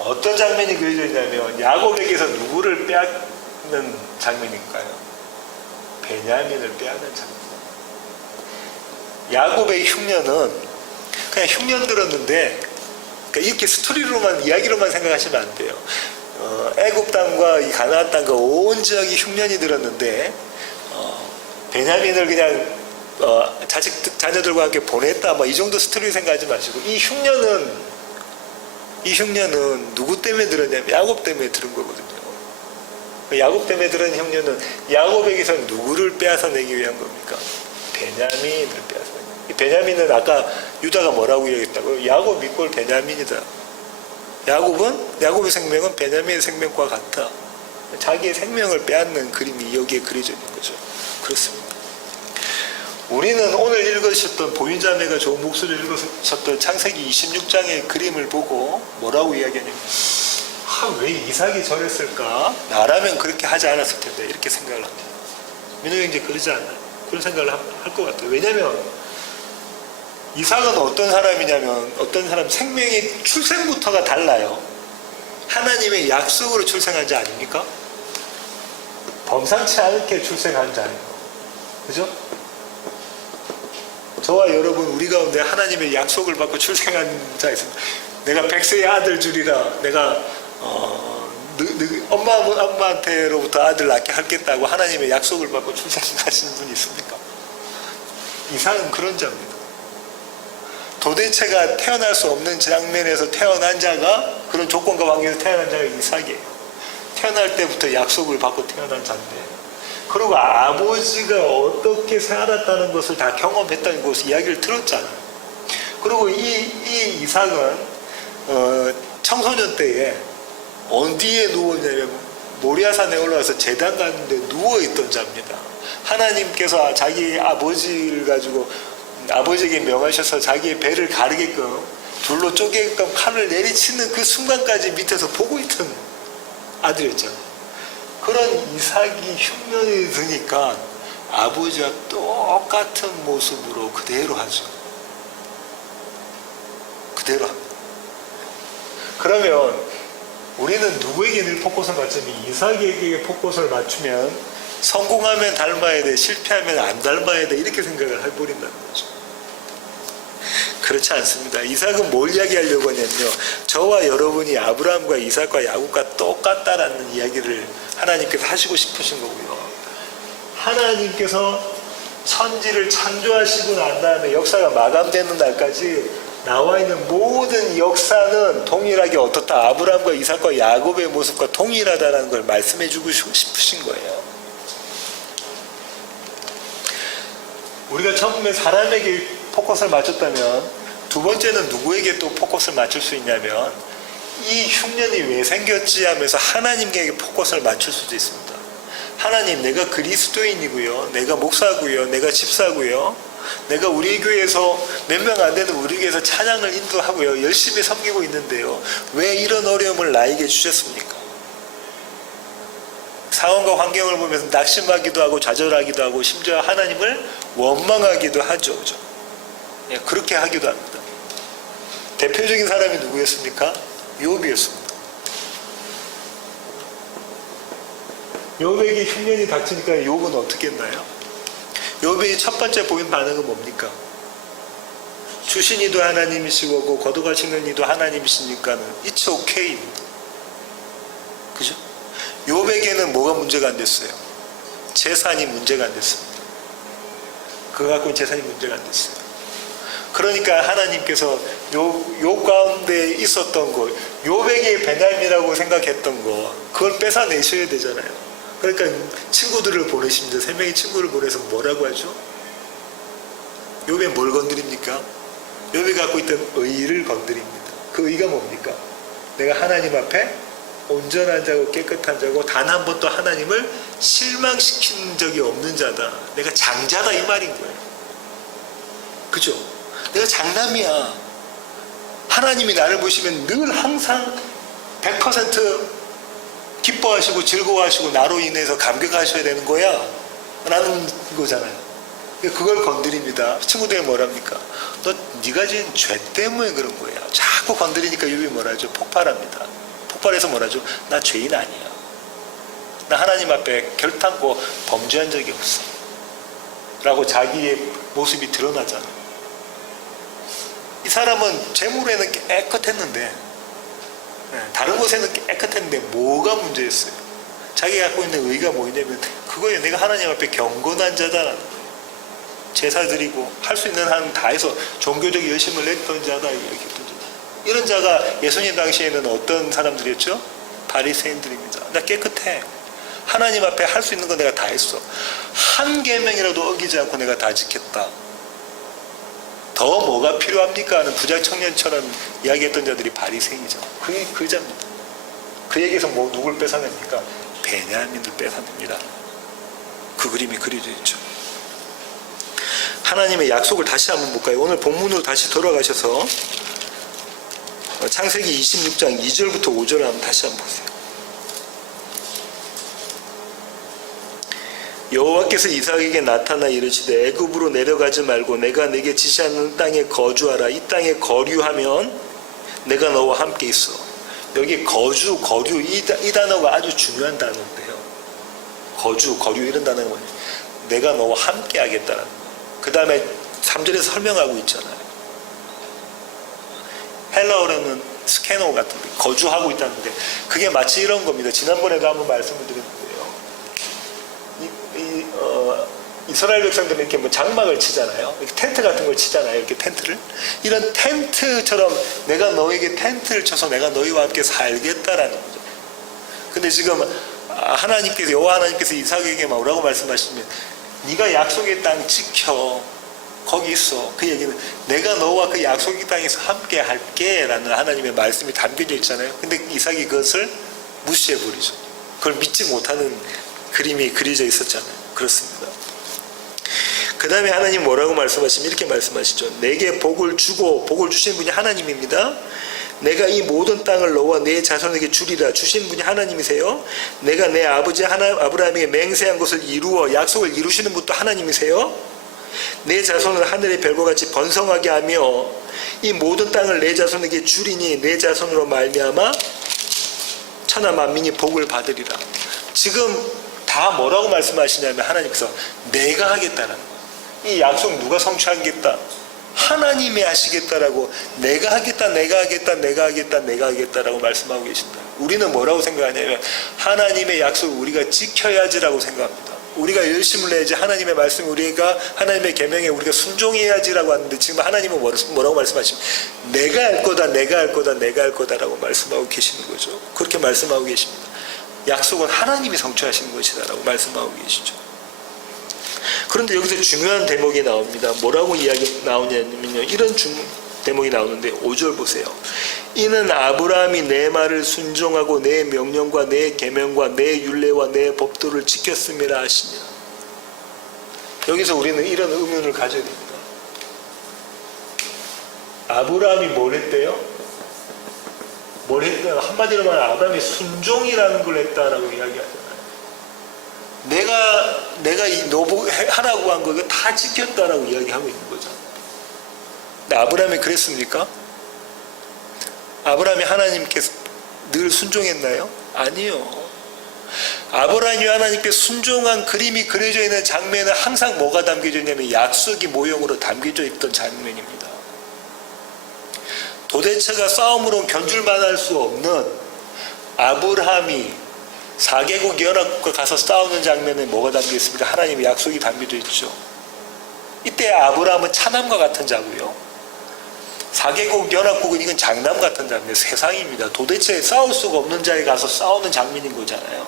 어떤 장면이 그려져 있냐면 야곱에게서 누구를 빼앗는 장면일까요? 베냐민을 빼앗는 장면. 야곱의 흉년은 그냥 흉년 들었는데, 그러니까 이렇게 스토리로만 이야기로만 생각하시면 안 돼요. 애굽 땅과 이 가나안 땅과 온 지역이 흉년이 들었는데 베냐민을 그냥 자녀들과 함께 보냈다, 뭐 이 정도 스토리 생각하지 마시고 이 흉년은 누구 때문에 들었냐면 야곱 때문에 들은 거거든요. 야곱 때문에 들은 흉년은 야곱에게서 누구를 빼앗아내기 위한 겁니까? 베냐민을 빼앗아내기. 이 베냐민은 아까 유다가 뭐라고 얘기했다고요? 야곱 이꼴 베냐민이다. 야곱의 생명은 베냐민의 생명과 같아. 자기의 생명을 빼앗는 그림이 여기에 그려져 있는 거죠. 그렇습니다. 우리는 오늘 읽으셨던 보인자매가 좋은 목소리를 읽으셨던 창세기 26장의 그림을 보고 뭐라고 이야기하냐면 왜 이삭이 저랬을까? 나라면 그렇게 하지 않았을 텐데 이렇게 생각을 합니다. 민호 형제 그러지 않나요? 그런 생각을 할 것 같아요. 왜냐하면 이삭은 어떤 사람이냐면 어떤 사람 생명이 출생부터가 달라요. 하나님의 약속으로 출생한 자 아닙니까? 범상치 않게 출생한 자예요. 그죠? 저와 여러분 우리 가운데 하나님의 약속을 받고 출생한 자 있습니다. 내가 100세의 아들 주리라. 내가 엄마한테로부터 아들 낳게 하겠다고 하나님의 약속을 받고 출생하신 분이 있습니까? 이삭은 그런 자입니다. 도대체가 태어날 수 없는 장면에서 태어난 자가, 그런 조건과 환경에서 태어난 자가 이삭이에요. 태어날 때부터 약속을 받고 태어난 자인데, 그리고 아버지가 어떻게 살았다는 것을 다 경험했다는 것을 이야기를 들었잖아요. 그리고 이 이삭은 청소년 때에 어디에 누웠냐면 모리아산에 올라와서 제단 가는데 누워있던 자입니다. 하나님께서 자기 아버지를 가지고 아버지에게 명하셔서 자기의 배를 가르게끔 둘로 쪼개게끔 칼을 내리치는 그 순간까지 밑에서 보고 있던 아들이었잖아요. 그런 이삭이 흉년이 드니까 아버지와 똑같은 모습으로 그대로 하죠. 그대로 합니다. 그러면 우리는 누구에게 늘 포커스를 맞추면 이삭에게 포커스를 맞추면 성공하면 닮아야 돼, 실패하면 안 닮아야 돼, 이렇게 생각을 해버린다는 거죠. 그렇지 않습니다. 이삭은 뭘 이야기하려고 하냐면요, 저와 여러분이 아브라함과 이삭과 야곱과 똑같다라는 이야기를 하나님께서 하시고 싶으신 거고요. 하나님께서 천지를 창조하시고 난 다음에 역사가 마감되는 날까지 나와 있는 모든 역사는 동일하게 어떻다, 아브라함과 이삭과 야곱의 모습과 동일하다는 걸 말씀해 주고 싶으신 거예요. 우리가 처음에 사람에게 포커스를 맞췄다면 두 번째는 누구에게 또 포커스를 맞출 수 있냐면 이 흉년이 왜 생겼지 하면서 하나님께 포커스를 맞출 수도 있습니다. 하나님, 내가 그리스도인이고요, 내가 목사고요, 내가 집사고요, 내가 우리 교회에서 몇 명 안 되는 우리 교회에서 찬양을 인도하고요, 열심히 섬기고 있는데요, 왜 이런 어려움을 나에게 주셨습니까? 상황과 환경을 보면서 낙심하기도 하고 좌절하기도 하고 심지어 하나님을 원망하기도 하죠. 그죠? 예, 그렇게 하기도 합니다. 대표적인 사람이 누구였습니까? 욥이었습니다. 욥에게 흉년이 닥치니까 욥은 어떻게 했나요? 욥의 첫 번째 보인 반응은 뭡니까? 주신 이도 하나님이시고 거둬가시는 이도 하나님이시니까는 It's okay. 그죠? 욥에게는 뭐가 문제가 안 됐어요? 재산이 문제가 안 됐습니다. 그거 갖고는 재산이 문제가 안 됐어요. 그러니까 하나님께서 욥 가운데 있었던 거, 욥에게 베냐민이라고 생각했던 거, 그걸 뺏어내셔야 되잖아요. 그러니까 친구들을 보내십니다. 3명의 친구를 보내서 뭐라고 하죠? 욥에 뭘 건드립니까? 욥이 갖고 있던 의를 건드립니다. 그 의가 뭡니까? 내가 하나님 앞에 온전한 자고 깨끗한 자고 단 한 번도 하나님을 실망시킨 적이 없는 자다. 내가 장자다 이 말인 거예요. 그죠? 내가 장남이야. 하나님이 나를 보시면 늘 항상 100% 기뻐하시고 즐거워하시고 나로 인해서 감격하셔야 되는 거야 라는 거잖아요. 그걸 건드립니다. 친구들이 뭐랍니까? 너 네가 지은 죄 때문에 그런 거야. 자꾸 건드리니까 욥이 뭐라죠? 폭발합니다. 폭발해서 뭐라죠? 나 죄인 아니야. 나 하나님 앞에 결단코 범죄한 적이 없어 라고 자기의 모습이 드러나잖아. 이 사람은 재물에는 깨끗했는데, 다른 곳에는 깨끗했는데 뭐가 문제였어요? 자기가 갖고 있는 의가 뭐냐면 그거예요. 내가 하나님 앞에 경건한 자다라는 거예요. 제사 드리고 할 수 있는 한 다 해서 종교적 열심을 냈던 자다 이야기했던 자다. 이런 자가 예수님 당시에는 어떤 사람들이었죠? 바리새인들입니다. 나 깨끗해. 하나님 앞에 할 수 있는 거 내가 다 했어. 한 계명이라도 어기지 않고 내가 다 지켰다. 더 뭐가 필요합니까? 하는 부자 청년처럼 이야기했던 자들이 바리새인이죠. 그게 그 자입니다. 그에게서 뭐 누굴 뺏어냅니까? 베냐민을 뺏어냅니다. 그 그림이 그려져 있죠. 하나님의 약속을 다시 한번 볼까요? 오늘 본문으로 다시 돌아가셔서 창세기 26장 2절부터 5절을 한번 다시 한번 보세요. 여호와께서 이삭에게 나타나 이르시되 애굽으로 내려가지 말고 내가 네게 지시하는 땅에 거주하라. 이 땅에 거류하면 내가 너와 함께 있어. 여기 거주, 거류 이 단어가 아주 중요한 단어인데요. 거주, 거류 이런 단어가 뭐냐? 내가 너와 함께 하겠다는 거예요. 그 다음에 3절에서 설명하고 있잖아요. 헬라어로는 스케노 같은데 거주하고 있다는데 그게 마치 이런 겁니다. 지난번에도 한번 말씀을 드렸는데요. 이스라엘 백성들은 이렇게 뭐 장막을 치잖아요. 이렇게 텐트 같은 걸 치잖아요. 이렇게 텐트를. 이런 텐트처럼 내가 너에게 텐트를 쳐서 내가 너희와 함께 살겠다라는 거죠. 근데 지금 하나님께서 여호와 하나님께서 이삭에게 뭐라고 말씀하시면 네가 약속의 땅 지켜. 거기 있어. 그 얘기는 내가 너와 그 약속의 땅에서 함께 할게 라는 하나님의 말씀이 담겨져 있잖아요. 근데 이삭이 그것을 무시해버리죠. 그걸 믿지 못하는 그림이 그려져 있었잖아요. 그렇습니다. 그 다음에 하나님 뭐라고 말씀하시면 이렇게 말씀하시죠. 내게 복을 주고 복을 주신 분이 하나님입니다. 내가 이 모든 땅을 너와 내 자손에게 주리라. 주신 분이 하나님이세요. 내가 내 아버지 아브라함에게 맹세한 것을 이루어 약속을 이루시는 분도 하나님이세요. 내 자손은 하늘의 별과 같이 번성하게 하며 이 모든 땅을 내 자손에게 주리니 내 자손으로 말미암아 천하 만민이 복을 받으리라. 지금 다 뭐라고 말씀하시냐면 하나님께서 내가 하겠다는 거예요. 이 약속 누가 성취하겠다? 하나님이 하시겠다라고 내가 하겠다 내가 하겠다 내가 하겠다 내가 하겠다라고 말씀하고 계신다. 우리는 뭐라고 생각하냐면 하나님의 약속을 우리가 지켜야지라고 생각합니다. 우리가 열심을 내야지 하나님의 말씀 우리가 하나님의 계명에 우리가 순종해야지라고 하는데 지금 하나님은 뭐라고 말씀하시면 내가 할 거다 내가 할 거다 내가 할 거다라고 말씀하고 계시는 거죠. 그렇게 말씀하고 계십니다. 약속은 하나님이 성취하시는 것이다라고 말씀하고 계시죠. 그런데 여기서 중요한 대목이 나옵니다. 뭐라고 이야기 나오냐면요. 이런 대목이 나오는데 5절 보세요. 이는 아브라함이 내 말을 순종하고 내 명령과 내 계명과 내 율례와 내 법도를 지켰음이라 하시냐. 여기서 우리는 이런 의문을 가져야 됩니다. 아브라함이 뭘 했대요? 뭘 했대요? 한마디로 말하면 아브라함이 순종이라는 걸 했다라고 이야기하잖아요. 내가 이 너보고 하라고 한 거 이거 다 지켰다라고 이야기하고 있는 거죠. 근데 아브라함이 그랬습니까? 아브라함이 하나님께서 늘 순종했나요? 아니요. 아브라함이 하나님께 순종한 그림이 그려져 있는 장면은 항상 뭐가 담겨져 있냐면 약속이 모형으로 담겨져 있던 장면입니다. 도대체가 싸움으로 견줄만할 수 없는 아브라함이 4개국 연합국과 가서 싸우는 장면에 뭐가 담겨 있습니까? 하나님의 약속이 담겨져 있죠. 이때 아브라함은 차남과 같은 자고요. 4개국 연합국은 이건 장남 같은 장면, 세상입니다. 도대체 싸울 수가 없는 자에 가서 싸우는 장면인 거잖아요.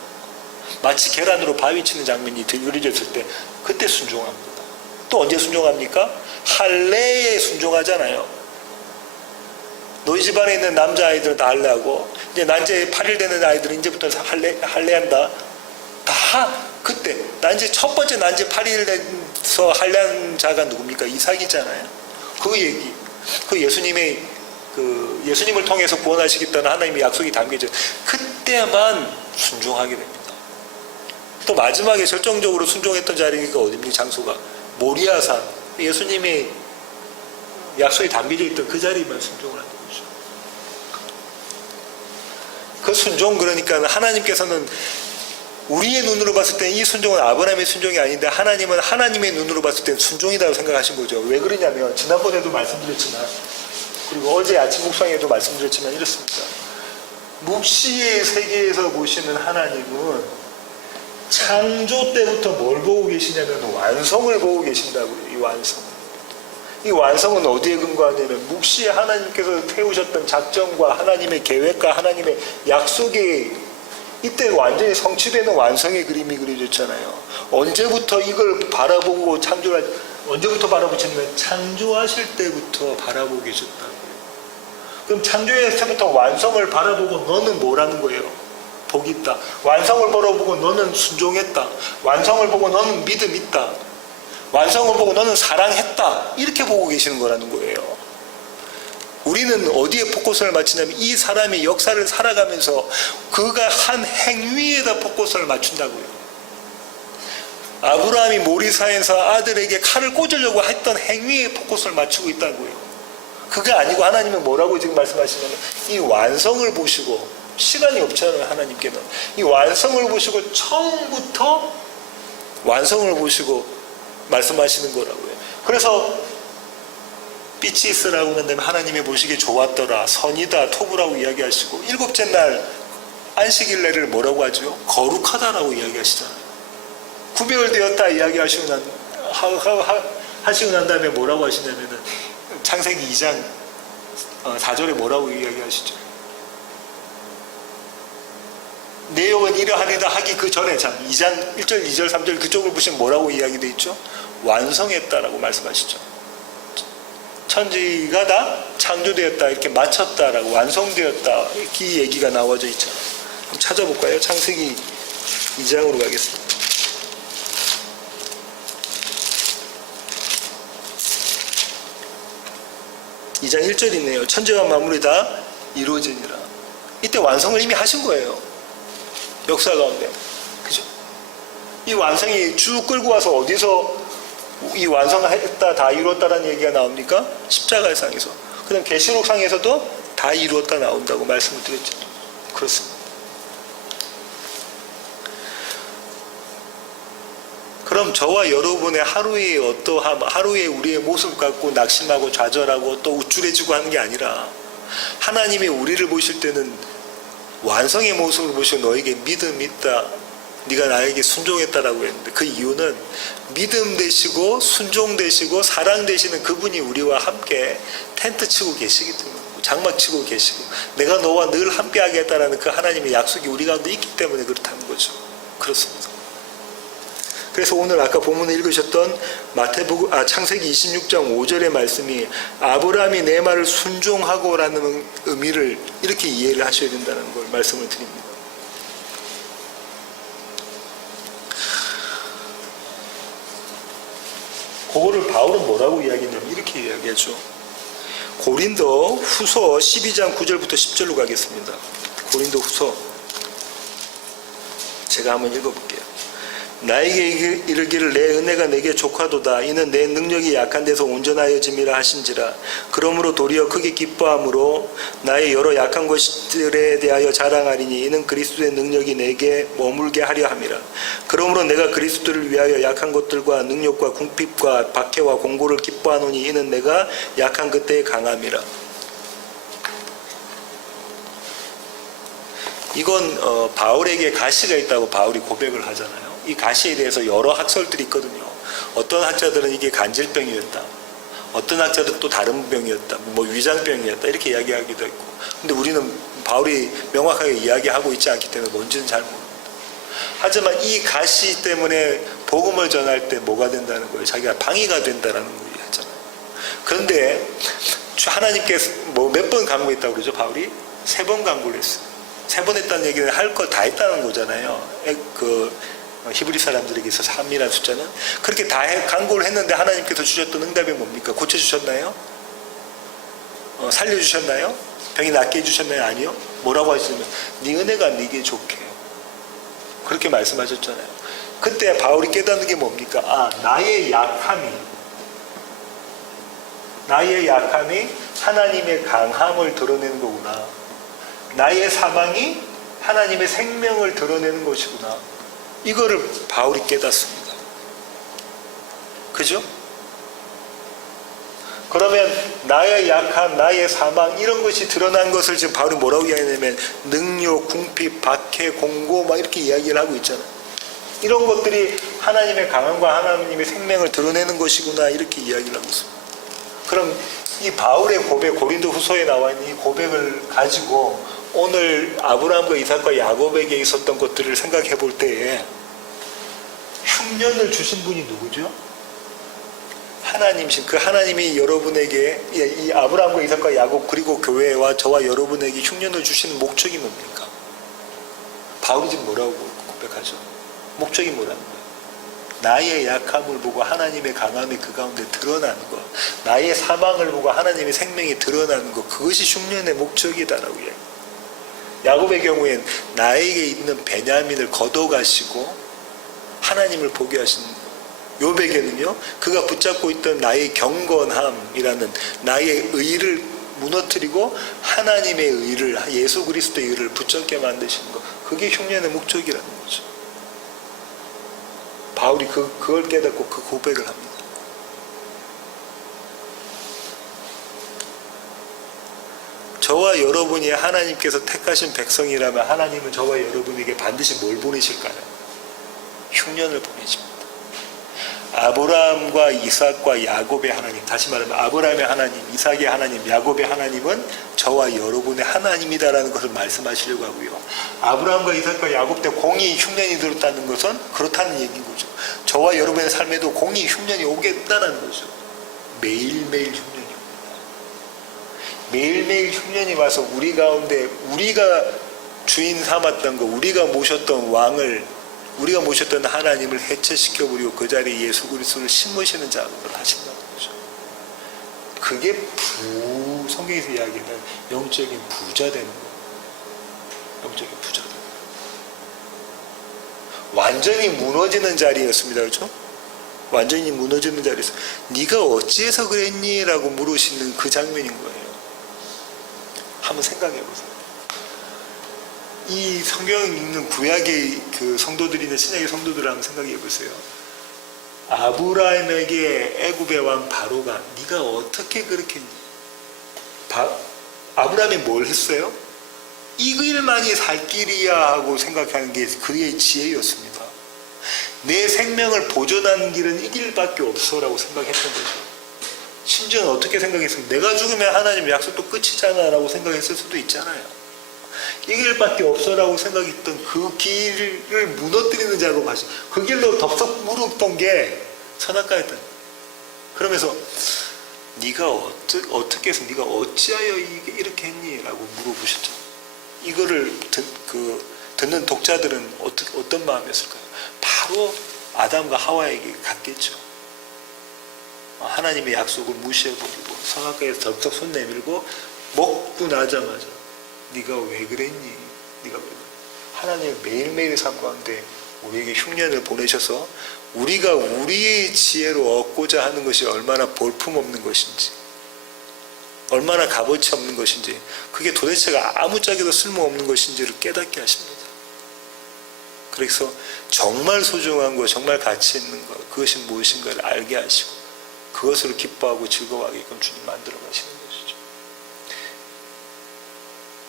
마치 계란으로 바위 치는 장면이 그려졌을 때 그때 순종합니다. 또 언제 순종합니까? 할례에 순종하잖아요. 너희 집안에 있는 남자아이들은 다 할례하고 이제 난제 8일 되는 아이들은 이제부터 할례한다. 다 그때 난제 첫 번째 난제 8일 돼서 할례한 자가 누굽니까? 이삭이잖아요. 그 얘기. 그 예수님을 통해서 구원하시겠다는 하나님의 약속이 담겨져 그때만 순종하게 됩니다. 또 마지막에 절정적으로 순종했던 자리가 어디입니까? 장소가 모리아산. 예수님의 약속이 담겨져 있던 그 자리만 순종을 하는 거죠. 그 순종, 그러니까 하나님께서는 우리의 눈으로 봤을 때 이 순종은 아브라함의 순종이 아닌데 하나님은 하나님의 눈으로 봤을 때 순종이라고 생각하신 거죠. 왜 그러냐면 지난번에도 말씀드렸지만 그리고 어제 아침 묵상에도 말씀드렸지만 이렇습니다. 묵시의 세계에서 보시는 하나님은 창조 때부터 뭘 보고 계시냐면 완성을 보고 계신다고요. 이 완성. 이 완성은 어디에 근거하냐면 묵시에 하나님께서 태우셨던 작정과 하나님의 계획과 하나님의 약속에 이때 완전히 성취되는 완성의 그림이 그려졌잖아요. 언제부터 이걸 바라보고 언제부터 바라보셨냐면 창조하실 때부터 바라보고 계셨다고요. 그럼 창조했을 때부터 완성을 바라보고 너는 뭐라는 거예요? 복이 있다. 완성을 바라보고 너는 순종했다. 완성을 보고 너는 믿음 있다. 완성을 보고 너는 사랑했다. 이렇게 보고 계시는 거라는 거예요. 우리는 어디에 포커스를 맞추냐면 이 사람의 역사를 살아가면서 그가 한 행위에다 포커스를 맞춘다고요. 아브라함이 모리사에서 아들에게 칼을 꽂으려고 했던 행위에 포커스를 맞추고 있다고요. 그게 아니고 하나님은 뭐라고 지금 말씀하시냐면 이 완성을 보시고, 시간이 없잖아요. 하나님께는 이 완성을 보시고 처음부터 완성을 보시고 말씀하시는 거라고요. 그래서 빛이 있으라고 하는 다음에 하나님이 보시기에 좋았더라, 선이다, 토부라고 이야기하시고, 일곱째 날 안식일날을 뭐라고 하죠? 거룩하다라고 이야기하시잖아요. 구별되었다 이야기하시고 난 다음에 뭐라고 하시냐면은 창세기 2장 4절에 뭐라고 이야기하시죠? 내용은 이러하리다 하기 그 전에 2장 1절, 2절, 3절 그쪽을 보시면 뭐라고 이야기되어 있죠? 완성했다라고 말씀하시죠. 천지가 다 창조되었다, 이렇게 마쳤다라고, 완성되었다, 이 얘기가 나와져 있잖아요. 한번 찾아볼까요? 창세기 2장으로 가겠습니다. 2장 1절 있네요. 천지와 만물이 다 이루어지니라. 이때 완성을 이미 하신 거예요. 역사 가운데. 그죠? 이 완성이 쭉 끌고 와서 어디서 이 완성했다, 다 이루었다라는 얘기가 나옵니까? 십자가상에서. 그 다음 계시록상에서도 다 이루었다 나온다고 말씀을 드렸죠. 그렇습니다. 그럼 저와 여러분의 하루의 어떠함, 하루의 우리의 모습 갖고 낙심하고 좌절하고 또 우쭐해지고 하는 게 아니라 하나님이 우리를 보실 때는 완성의 모습을 보시고 너에게 믿음 있다, 네가 나에게 순종했다라고 했는데, 그 이유는 믿음 되시고 순종 되시고 사랑 되시는 그분이 우리와 함께 텐트 치고 계시기 때문에, 장막 치고 계시고 내가 너와 늘 함께 하겠다라는 그 하나님의 약속이 우리 가운데 있기 때문에 그렇다는 거죠. 그렇습니다. 그래서 오늘 아까 본문에 읽으셨던 창세기 26장 5절의 말씀이 아브라함이 내 말을 순종하고라는 의미를 이렇게 이해를 하셔야 된다는 걸 말씀을 드립니다. 그거를 바울은 뭐라고 이야기했냐면 이렇게 이야기하죠. 고린도 후서 12장 9절부터 10절로 가겠습니다. 고린도 후서 제가 한번 읽어볼게요. 나에게 이르기를 내 은혜가 내게 족하도다. 이는 내 능력이 약한 데서 온전하여짐이라 하신지라. 그러므로 도리어 크게 기뻐함으로 나의 여러 약한 것들에 대하여 자랑하리니 이는 그리스도의 능력이 내게 머물게 하려 함이라. 그러므로 내가 그리스도를 위하여 약한 것들과 능력과 궁핍과 박해와 공고를 기뻐하노니 이는 내가 약한 그때의 강함이라. 이건 바울에게 가시가 있다고 바울이 고백을 하잖아요. 이 가시에 대해서 여러 학설들이 있거든요. 어떤 학자들은 이게 간질병이었다. 어떤 학자들은 또 다른 병이었다. 뭐 위장병이었다. 이렇게 이야기하기도 했고. 근데 우리는 바울이 명확하게 이야기하고 있지 않기 때문에 뭔지는 잘 모릅니다. 하지만 이 가시 때문에 복음을 전할 때 뭐가 된다는 거예요? 자기가 방해가 된다는 거 얘기하잖아요. 그런데 하나님께서 뭐 몇 번 강구했다고 그러죠? 바울이 3번 강구를 했어요. 3번 했다는 얘기는 할 거 다 했다는 거잖아요. 그 히브리 사람들에게 있어서 3이라는 숫자는 그렇게 다 강구를 했는데 하나님께서 주셨던 응답이 뭡니까? 고쳐주셨나요? 살려주셨나요? 병이 낫게 해주셨나요? 아니요. 뭐라고 하시냐면 네 은혜가 네게 좋게 그렇게 말씀하셨잖아요. 그때 바울이 깨닫는 게 뭡니까? 나의 약함이 하나님의 강함을 드러내는 거구나. 나의 사망이 하나님의 생명을 드러내는 것이구나. 이거를 바울이 깨닫습니다. 그죠? 그러면 나의 약함, 나의 사망 이런 것이 드러난 것을 지금 바울이 뭐라고 이야기하냐면 능욕, 궁핍, 박해, 공고 막 이렇게 이야기를 하고 있잖아요. 이런 것들이 하나님의 강함과 하나님의 생명을 드러내는 것이구나 이렇게 이야기를 하고 있습니다. 그럼 이 바울의 고백, 고린도 후서에 나와 있는 이 고백을 가지고 오늘 아브라함과 이삭과 야곱에게 있었던 것들을 생각해 볼 때에 흉년을 주신 분이 누구죠? 하나님이신 그 하나님이 여러분에게 이 아브라함과 이삭과 야곱 그리고 교회와 저와 여러분에게 흉년을 주시는 목적이 뭡니까? 바울이 지금 뭐라고 고백하죠? 목적이 뭐라는 거예요? 나의 약함을 보고 하나님의 강함이 그 가운데 드러나는 것, 나의 사망을 보고 하나님의 생명이 드러나는 것, 그것이 흉년의 목적이다라고 이야기해요. 야곱의 경우엔 나에게 있는 베냐민을 걷어가시고 하나님을 보게 하시는 거예요. 욥에게는요, 그가 붙잡고 있던 나의 경건함이라는 나의 의를 무너뜨리고 하나님의 의를, 예수 그리스도의 의를 붙잡게 만드시는 것, 그게 흉년의 목적이라는 거죠. 바울이 그걸 깨닫고 그 고백을 합니다. 저와 여러분이 하나님께서 택하신 백성이라면 하나님은 저와 여러분에게 반드시 뭘 보내실까요? 흉년을 보내십니다. 아브라함과 이삭과 야곱의 하나님, 다시 말하면 아브라함의 하나님, 이삭의 하나님, 야곱의 하나님은 저와 여러분의 하나님이다라는 것을 말씀하시려고 하고요. 아브라함과 이삭과 야곱 때 공의 흉년이 들었다는 것은 그렇다는 얘기인 거죠. 저와 여러분의 삶에도 공의 흉년이 오겠다는 거죠. 매일매일 흉년이 옵니다. 매일매일 흉년이 와서 우리 가운데 우리가 주인 삼았던 거, 우리가 모셨던 왕을, 우리가 모셨던 하나님을 해체시켜버리고 그 자리에 예수 그리스도를 심으시는 작업을 하신다는 거죠. 그게 성경에서 이야기하는 영적인 부자 되는 거예요. 영적인 부자 되는 거예요. 완전히 무너지는 자리였습니다. 그렇죠? 완전히 무너지는 자리에서 네가 어찌해서 그랬니? 라고 물으시는 그 장면인 거예요. 한번 생각해 보세요. 이 성경을 읽는 구약의 그 성도들이 있는 신약의 성도들을 한번 생각해 보세요. 아브라함에게 애굽의 왕 바로가 네가 어떻게 그렇게 했니? 아브라함이 뭘 했어요? 이 길만이 살 길이야 하고 생각하는 게 그의 지혜였습니다. 내 생명을 보존하는 길은 이 길밖에 없어라고 생각했던 거죠. 심지어는 어떻게 생각했어요? 내가 죽으면 하나님 약속도 끝이잖아 라고 생각했을 수도 있잖아요. 이 길밖에 없어라고 생각했던 그 길을 무너뜨리는 자로 가시. 그 길로 덥석 무릎던 게 선악과였던. 그러면서 네가 어떻게 해서 네가 어찌하여 이렇게 했니? 라고 물어보셨죠. 이거를 듣는 독자들은 어떤 마음이었을까요? 바로 아담과 하와에게 갔겠죠. 하나님의 약속을 무시해버리고 선악과에서 덥석 손 내밀고 먹고 나자마자 네가 왜 그랬니? 네가 왜 그랬니? 하나님은 매일매일 삶 가운데 우리에게 흉년을 보내셔서 우리가 우리의 지혜로 얻고자 하는 것이 얼마나 볼품없는 것인지, 얼마나 값어치 없는 것인지, 그게 도대체가 아무짝에도 쓸모없는 것인지를 깨닫게 하십니다. 그래서 정말 소중한 것, 정말 가치 있는 것, 그것이 무엇인가를 알게 하시고 그것으로 기뻐하고 즐거워하게끔 주님 만들어 가시는 것이죠.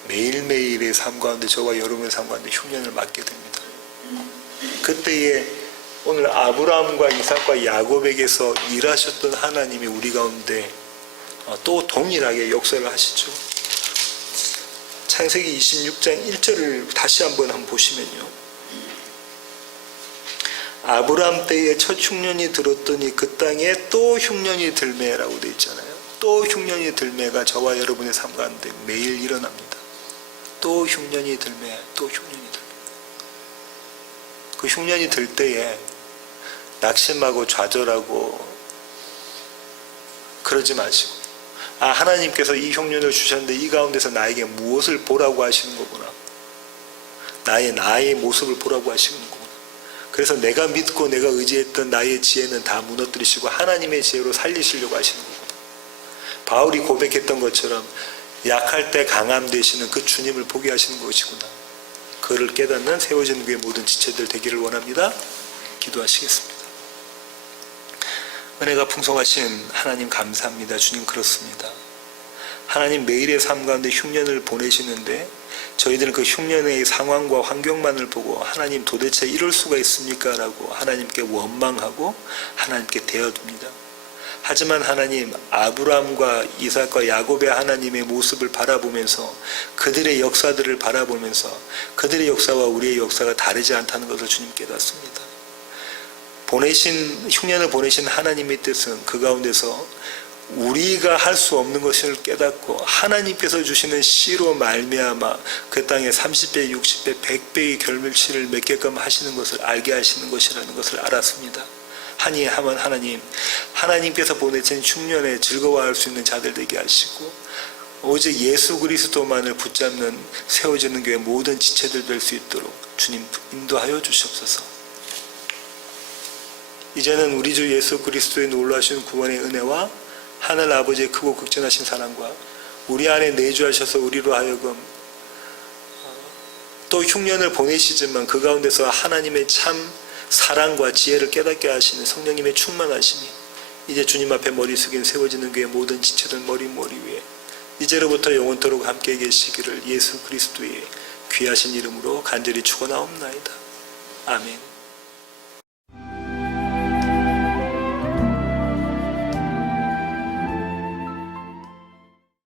매일매일의 삶 가운데 저와 여러분의 삶 가운데 흉년을 맞게 됩니다. 그때에 오늘 아브라함과 이삭과 야곱에게서 일하셨던 하나님이 우리 가운데 또 동일하게 역사를 하시죠. 창세기 26장 1절을 다시 한번 보시면요. 아브라함 때에 첫 흉년이 들었더니 그 땅에 또 흉년이 들매라고 되어 있잖아요. 또 흉년이 들매가 저와 여러분의 삶 가운데 매일 일어납니다. 또 흉년이 들매, 또 흉년이 들매. 그 흉년이 들 때에 낙심하고 좌절하고 그러지 마시고, 하나님께서 이 흉년을 주셨는데 이 가운데서 나에게 무엇을 보라고 하시는 거구나. 나의 모습을 보라고 하시는 거구나. 그래서 내가 믿고 내가 의지했던 나의 지혜는 다 무너뜨리시고 하나님의 지혜로 살리시려고 하시는 거구나. 바울이 고백했던 것처럼 약할 때 강함 되시는 그 주님을 보게 하시는 것이구나. 그를 깨닫는 세워지는 교회 모든 지체들 되기를 원합니다. 기도하시겠습니다. 은혜가 풍성하신 하나님 감사합니다. 주님 그렇습니다. 하나님 매일의 삶 가운데 흉년을 보내시는데 저희들은 그 흉년의 상황과 환경만을 보고 하나님 도대체 이럴 수가 있습니까? 라고 하나님께 원망하고 하나님께 대어둡니다. 하지만 하나님 아브라함과 이삭과 야곱의 하나님의 모습을 바라보면서 그들의 역사들을 바라보면서 그들의 역사와 우리의 역사가 다르지 않다는 것을 주님 깨닫습니다. 흉년을 보내신 하나님의 뜻은 그 가운데서 우리가 할 수 없는 것을 깨닫고 하나님께서 주시는 씨로 말미암아 그 땅에 30배, 60배, 100배의 결실을 맺게끔 하시는 것을 알게 하시는 것이라는 것을 알았습니다. 하면 하나님께서 보내신 흉년에 즐거워할 수 있는 자들 되게 하시고 오직 예수 그리스도만을 붙잡는 세워지는 교회 모든 지체들 될 수 있도록 주님 인도하여 주시옵소서. 이제는 우리 주 예수 그리스도의 놀라신 구원의 은혜와 하늘 아버지의 크고 극진하신 사랑과 우리 안에 내주하셔서 우리로 하여금 또 흉년을 보내시지만 그 가운데서 하나님의 참 사랑과 지혜를 깨닫게 하시는 성령님의 충만하심이 이제 주님 앞에 머리 숙인 세워지는 교회 모든 지체들 머리 위에 이제로부터 영원토록 함께 계시기를 예수 그리스도의 귀하신 이름으로 간절히 축원하옵나이다. 아멘.